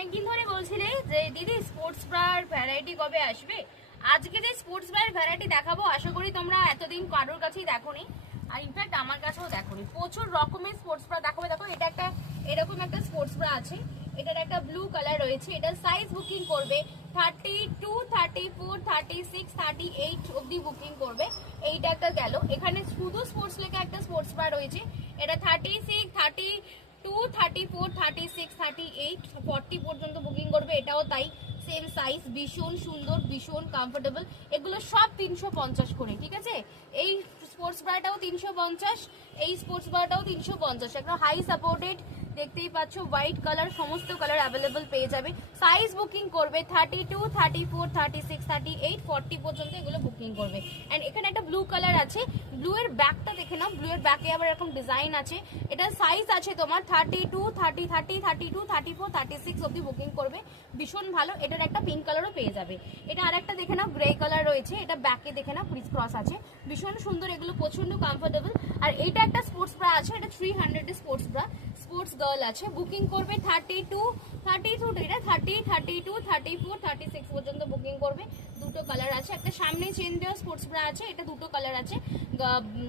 অনেকদিন ধরে বলছিলে যে দিদি স্পোর্টস ব্রার ভ্যারাইটি কবে আসবে। আজকে যে স্পোর্টস ব্রার ভ্যারাইটি দেখাবো আশা করি তোমরা এতদিন কারোর কাছেই দেখোনি, আর ইনফ্যাক্ট আমার কাছেও দেখোনি। প্রচুর রকমের স্পোর্টস ব্রা দেখাবো। দেখো এটা একটা এরকম একটা স্পোর্টস ব্রা আছে, এটার একটা ব্লু কালার রয়েছে। এটার সাইজ বুকিং করবে 32, 34, 36, 38 অবধি বুকিং করবে। এইটা একটা গেল। এখানে শুধু স্পোর্টস লেখা একটা স্পোর্টস ব্রা রয়েছে, এটা 36, 32, 34, 36, 38, 40 পর্যন্ত বুকিং করবে। এটাও তাই, সেম সাইজ, ভীষণ সুন্দর, ভীষণ কমফোর্টেবল। এগুলো সব 350 করে, ঠিক আছে। এই স্পোর্টস ব্রাটাও 350, এই স্পোর্টস ব্রাটাও 350। একটা হাই সাপোর্টেড, দেখতেই পাচ্ছ হোয়াইট কালার, সমস্ত কালার অ্যাভেলেবল পেয়ে যাবে। সাইজ বুকিং করবে 32, 34, 36, 38, 40 পর্যন্ত এগুলো বুকিং করবে। এন্ড এখানে একটা ব্লু কালার আছে, ব্লু এর ব্যাকটা দেখে নাও। ব্লু এর ব্যাকে আবার এরকম ডিজাইন আছে। এটা সাইজ আছে তোমার 32, 30, 30, 32, 34, 36 অবধি বুকিং করবে। ভীষণ ভালো। এটার একটা পিঙ্ক কালারও পেয়ে যাবে। এটা আরেকটা দেখে নাও, গ্রে কালার রয়েছে। এটা ব্যাকে দেখে নাও ক্রিস ক্রস আছে, ভীষণ সুন্দর। এগুলো প্রচন্ড কমফোর্টেবল। আর এটা একটা স্পোর্টস ব্রা আছে, এটা 300 স্পোর্টস ব্রা, স্পোর্টস গার্ল আছে। বুকিং করবে 32, 32, এটা 30, 32, 34, 36 পর্যন্ত বুকিং করবে। দুটো কালার আছে, একটা সামনে চেন দেওয়া স্পোর্টস ব্রা আছে, এটা দুটো কালার আছে,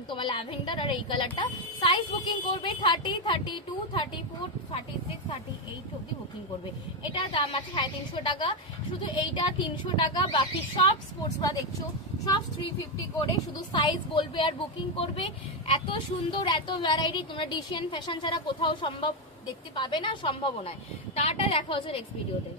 তোমার ল্যাভেন্ডার আর এই কালারটা। সাইজ বুকিং করবে 30, 32, 34, 36, 38 অবধি বুকিং করবে। এটা দাম আছে 350 টাকা। শুধু এইটা 300 টাকা, বাকি সব স্পোর্টস ব্রা দেখছো সব 350 করে। শুধু সাইজ বলবে আর বুকিং করবে। এত সুন্দর, এত ভ্যারাইটি তোমরা ডিসিয়ান ফ্যাশন ছাড়া কোথাও সম্ভব দেখতে পাবে না, সম্ভাবনায়। টাটা, দেখা হচ্ছে নেক্সট ভিডিওতে।